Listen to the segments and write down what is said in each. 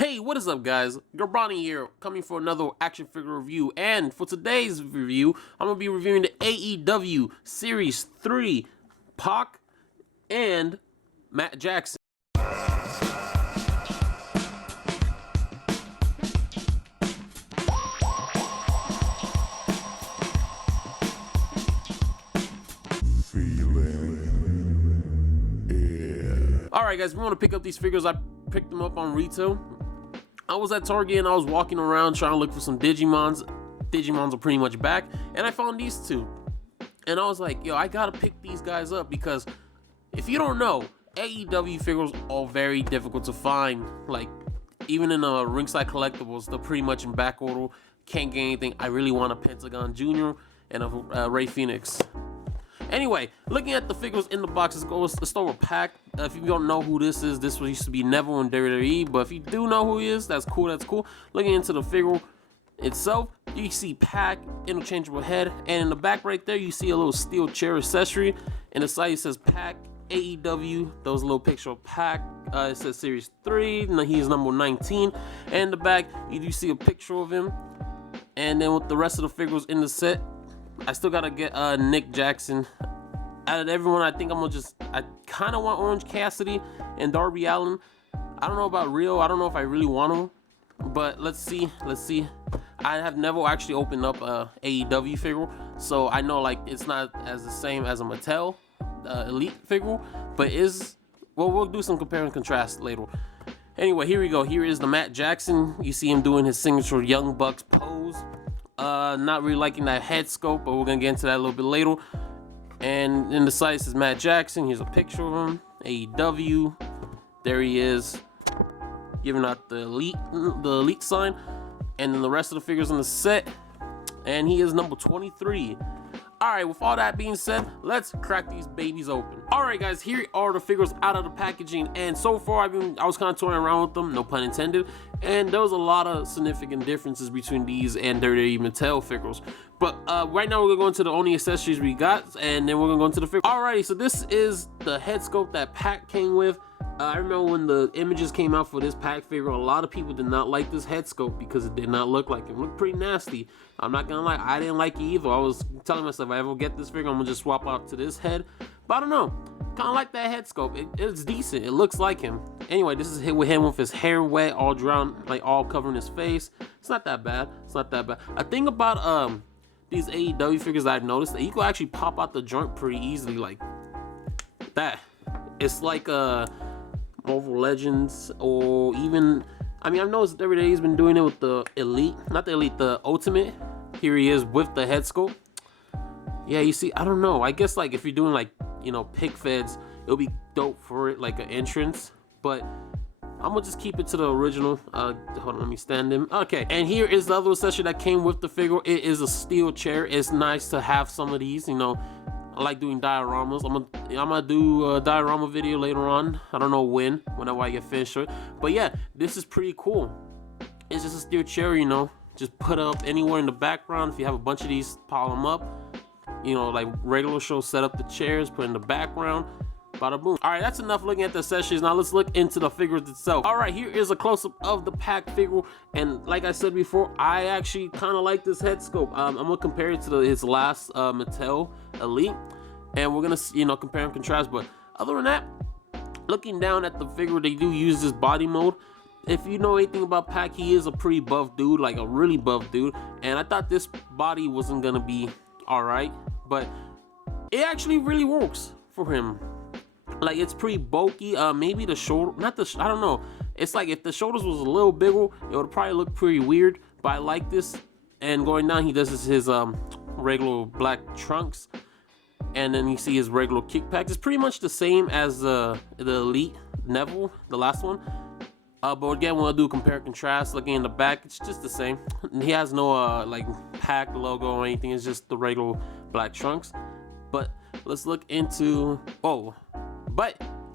Hey, what is up, guys? Garbani here, coming for another action figure review. And for today's review, I'm going to be reviewing the AEW Series 3 PAC and Matt Jackson. Alright guys, we want to pick up these figures. I picked them up on retail. I was at Target and I was walking around trying to look for some Digimons. Digimons are pretty much back, and I found these two. And I was like, yo, I gotta pick these guys up because if you don't know, AEW figures are very difficult to find. Like, even in ringside collectibles, they're pretty much in back order. Can't get anything. I really want a Pentagon Jr. and a Ray Phoenix. Anyway, looking at the figures in the box, let's start with PAC. If you don't know who this is, this used to be Neville in WWE, but if you do know who he is, that's cool, that's cool. Looking into the figure itself, you see PAC, interchangeable head, and in the back right there, you see a little steel chair accessory. In the side, it says PAC, AEW, those little picture of PAC, it says Series 3, he's number 19, and in the back, you do see a picture of him. And then with the rest of the figures in the set, I still gotta get Nick Jackson. Out of everyone, I think I kind of want Orange Cassidy and Darby Allin. I don't know about Rio. I don't know if I really want them, but let's see. I have never actually opened up a AEW figure, so I know like it's not as the same as a Mattel Elite figure, but we'll do some compare and contrast later. Anyway, here we go. Here is the Matt Jackson. You see him doing his signature Young Bucks pose. Not really liking that head scope, but we're gonna get into that a little bit later. And in the side it says Matt Jackson. Here's a picture of him. AEW. There he is, giving out the elite sign. And then the rest of the figures in the set. And he is number 23. Alright, with all that being said, let's crack these babies open. Alright guys, here are the figures out of the packaging, and so far I was kind of toying around with them, no pun intended, and there was a lot of significant differences between these and WWE Mattel figures. But right now we're gonna go into the only accessories we got, and then we're gonna go into the figure. Alrighty, so this is the head sculpt that PAC came with. I remember when the images came out for this PAC figure, a lot of people did not like this head sculpt because it did not look like him. It looked pretty nasty. I'm not gonna lie, I didn't like it either. I was telling myself, if I ever get this figure, I'm gonna just swap out to this head. But I don't know, kind of like that head sculpt. It's decent. It looks like him. Anyway, this is with him with his hair wet, all drowned, like all covering his face. It's not that bad. It's not that bad. A thing about these AEW figures I've noticed that you can actually pop out the joint pretty easily, like that. It's like Marvel Legends, or even, I mean, I've noticed every day he's been doing it with the Elite, not the Elite, the Ultimate. Here he is with the head sculpt. Yeah, you see, I don't know. I guess like if you're doing like, you know, pick feds, it'll be dope for it, like an entrance. But I'm gonna just keep it to the original. Hold on, let me stand him. Okay, and here is the other accessory that came with the figure. It is a steel chair. It's nice to have some of these, you know. I like doing dioramas. I'm gonna do a diorama video later on. I don't know whenever I get finished with it. But yeah, this is pretty cool. It's just a steel chair, you know. Just put up anywhere in the background. If you have a bunch of these, pile them up. You know, like regular show, set up the chairs, put in the background. Bada boom. All right, that's enough looking at the accessories. Now let's look into the figures itself. All right, here is a close-up of the PAC figure, and like I said before, I actually kind of like this head sculpt. I'm gonna compare it to his last Mattel Elite, and we're gonna, you know, compare and contrast. But other than that, looking down at the figure, they do use this body mode. If you know anything about PAC, he is a pretty buff dude, like a really buff dude, and I thought this body wasn't gonna be all right, but it actually really works for him. Like, it's pretty bulky. Maybe the shoulder, I don't know. It's like if the shoulders was a little bigger, it would probably look pretty weird. But I like this. And going down, he does his regular black trunks, and then you see his regular kick packs. It's pretty much the same as the Elite Neville, the last one. But again, when I do compare and contrast, looking in the back, it's just the same. He has no like PAC logo or anything. It's just the regular black trunks. But let's look into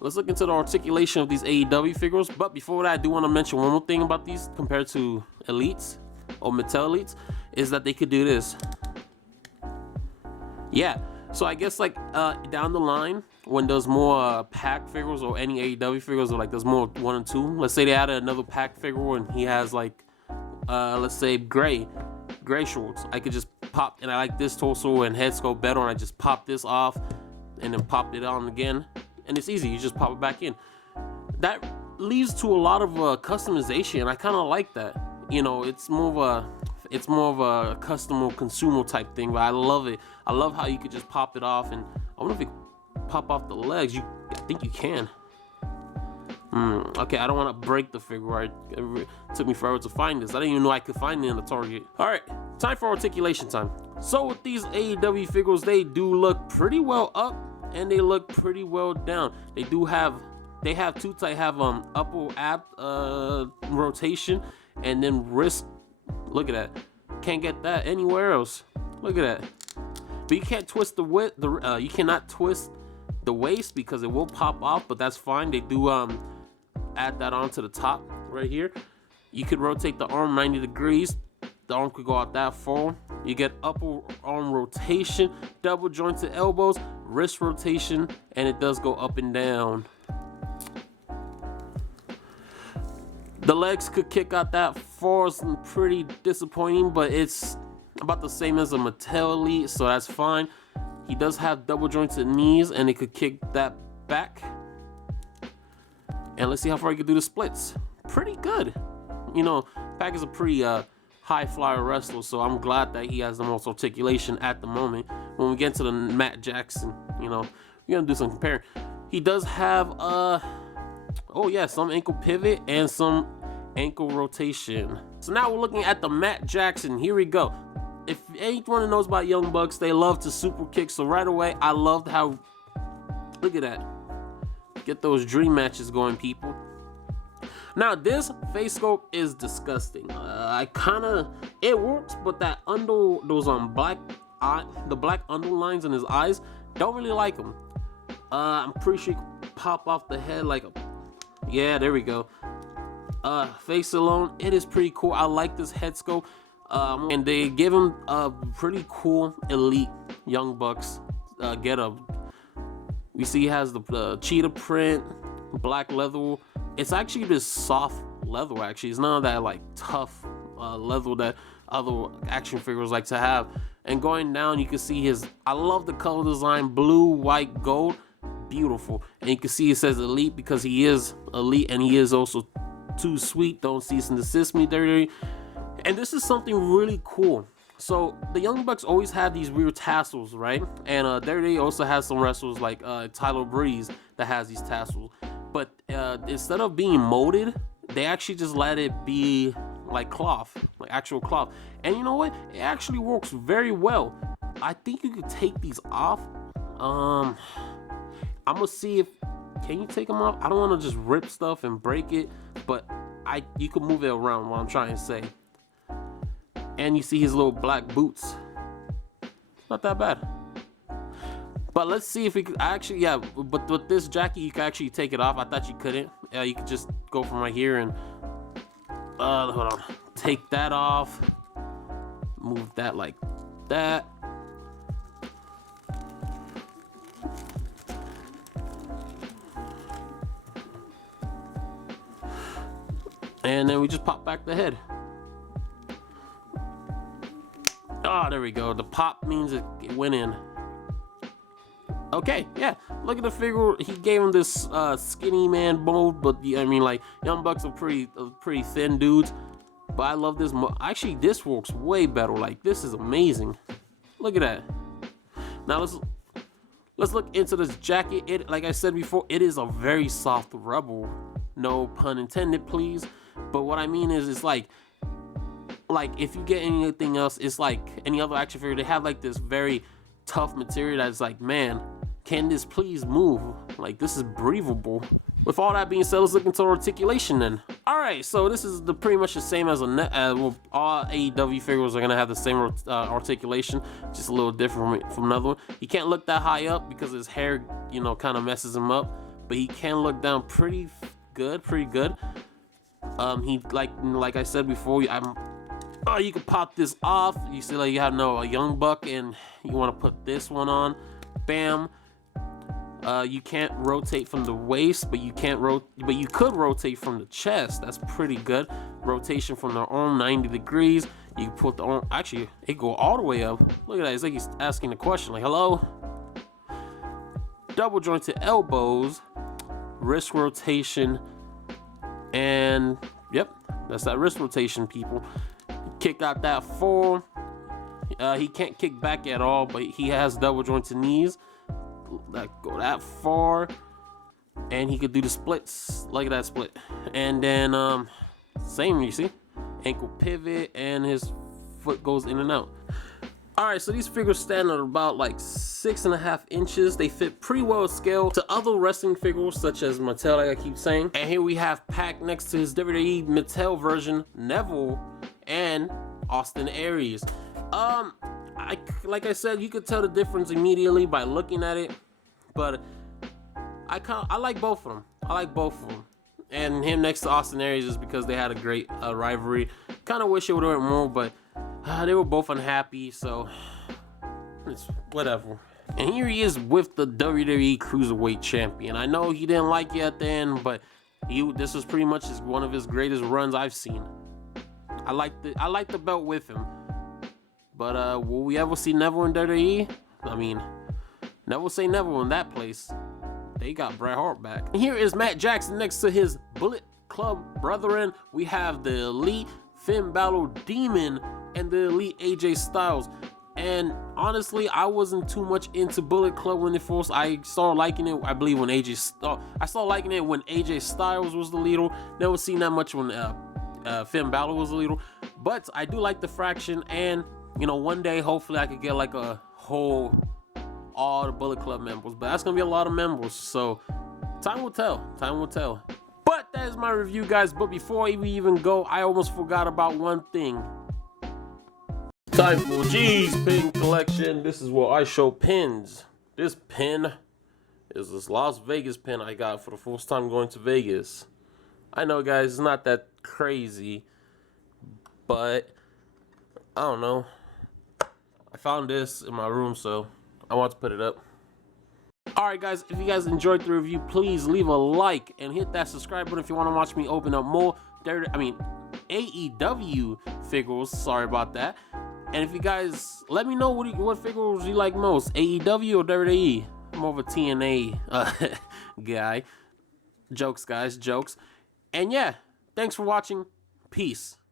let's look into the articulation of these AEW figures. But before that, I do want to mention one more thing about these compared to Elites or Mattel Elites, is that they could do this. Yeah, so I guess like down the line, when there's more PAC figures or any AEW figures, or like there's more 1 and 2. Let's say they added another PAC figure and he has like, let's say gray shorts. I could just pop, and I like this torso and head sculpt better, and I just pop this off and then pop it on again, and it's easy. You just pop it back in. That leads to a lot of customization. I kind of like that. You know, it's more of a customer consumer type thing, but I love it. I love how you could just pop it off, and I wonder if you pop off the legs. I think you can. Okay, I don't want to break the figure. It took me forever to find this. I didn't even know I could find it in the Target. All right, time for articulation time. So with these AEW figures, they do look pretty well up and they look pretty well down. They have two types. Have upper ab rotation and then wrist. Look at that. Can't get that anywhere else. Look at that. But you can't twist you cannot twist the waist because it will pop off, but that's fine. They do add that onto the top right here. You could rotate the arm 90 degrees. The arm could go out that far. You get upper arm rotation, double jointed elbows, wrist rotation, and it does go up and down. The legs could kick out that far. It's pretty disappointing, but it's about the same as a Mattel Elite, so that's fine. He does have double jointed knees, and it could kick that back. And let's see how far he can do the splits. Pretty good. You know, PAC is a pretty high flyer wrestler, so I'm glad that he has the most articulation at the moment. When we get to the Matt Jackson, you know, we're gonna do some comparing. He does have some ankle pivot and some ankle rotation. So now we're looking at the Matt Jackson. Here we go. If anyone knows about Young Bucks, they love to super kick. So right away, I loved how, look at that. Get those dream matches going, people. Now this face sculpt is disgusting. It works, but that the black underlines in his eyes, don't really like them. I'm pretty sure you can pop off the head like a, yeah, there we go. Face alone, it is pretty cool. I like this head sculpt. And they give him a pretty cool elite Young Bucks getup. We see he has the cheetah print, black leather. It's actually this soft leather. Actually, it's none of that like tough leather that other action figures like to have. And going down, you can see his. I love the color design: blue, white, gold, beautiful. And you can see it says elite because he is elite, and he is also too sweet. Don't cease and desist me, dirty. And this is something really cool. So the Young Bucks always have these weird tassels, right? And Dirty also has some wrestlers like Tyler Breeze that has these tassels. But instead of being molded, they actually just let it be like cloth, like actual cloth. And you know what? It actually works very well. I think you could take these off. I'm gonna see if, can you take them off? I don't want to just rip stuff and break it, but you can move it around, what I'm trying to say. And you see his little black boots. Not that bad. But let's see if we could actually, yeah, but with this jacket, you can actually take it off. I thought you couldn't. You could just go from right here and, hold on. Take that off. Move that like that. And then we just pop back the head. Oh, there we go. The pop means it went in. Okay, yeah. Look at the figure. He gave him this skinny man mold, but I mean, like, Young Bucks are pretty thin dudes. But I love this. Actually, this works way better. Like, this is amazing. Look at that. Now let's look into this jacket. It, like I said before, it is a very soft rubber. No pun intended, please. But what I mean is, it's like if you get anything else, it's like any other action figure, they have like this very tough material that's like, man, can this please move? Like, this is breathable. With all that being said, let's look into articulation then. All right, so this is pretty much the same as well, all AEW figures are gonna have the same articulation, just a little different from another one. He can't look that high up because his hair, you know, kind of messes him up, but he can look down pretty good. He like I said before, you can pop this off. You see, like, you have a Young Buck and you want to put this one on. Bam. You can't rotate from the waist, but you could rotate from the chest. That's pretty good. Rotation from the arm, 90 degrees. You can put the arm, actually, it go all the way up. Look at that, it's like he's asking the question, like, hello? Double jointed elbows, wrist rotation, and yep, that's that wrist rotation, people. Kick out that form. He can't kick back at all, but he has double jointed knees that go that far, and he could do the splits. Look at that split. And then same, you see, ankle pivot, and his foot goes in and out. All right, so these figures stand at about like 6.5 inches. They fit pretty well scale to other wrestling figures such as Mattel, like I keep saying. And here we have PAC next to his WWE Mattel version, Neville and Austin Aries. Like I said, you could tell the difference immediately by looking at it, but I like both of them. I like both of them. And him next to Austin Aries is because they had a great rivalry. Kind of wish it would have went more, but they were both unhappy, so it's whatever. And here he is with the WWE Cruiserweight Champion. I know he didn't like it at the end, but this was pretty much one of his greatest runs I've seen. I like the belt with him. But will we ever see Neville in WWE? I mean, never say never in that place. They got Bret Hart back. And here is Matt Jackson next to his Bullet Club brethren. We have the Elite Finn Balor Demon and the Elite AJ Styles. And honestly, I wasn't too much into Bullet Club when I started liking it. I believe when I started liking it when AJ Styles was the leader. Never seen that much when Finn Balor was the leader. But I do like the faction, and you know, one day hopefully I could get like a whole all the Bullet Club members. But that's gonna be a lot of members, so time will tell. Time will tell. But that is my review, guys. But before we even go, I almost forgot about one thing. Time for G's Pin Collection. This is where I show pins. This pin is this Las Vegas pin I got for the first time going to Vegas. I know, guys, it's not that crazy, but I don't know. I found this in my room, so I want to put it up. Alright, guys, if you guys enjoyed the review, please leave a like and hit that subscribe button if you want to watch me open up more AEW figures. Sorry about that. And if you guys, let me know what figures you like most, AEW or WWE. I'm more of a TNA guy. Jokes, guys, jokes. And yeah, thanks for watching. Peace.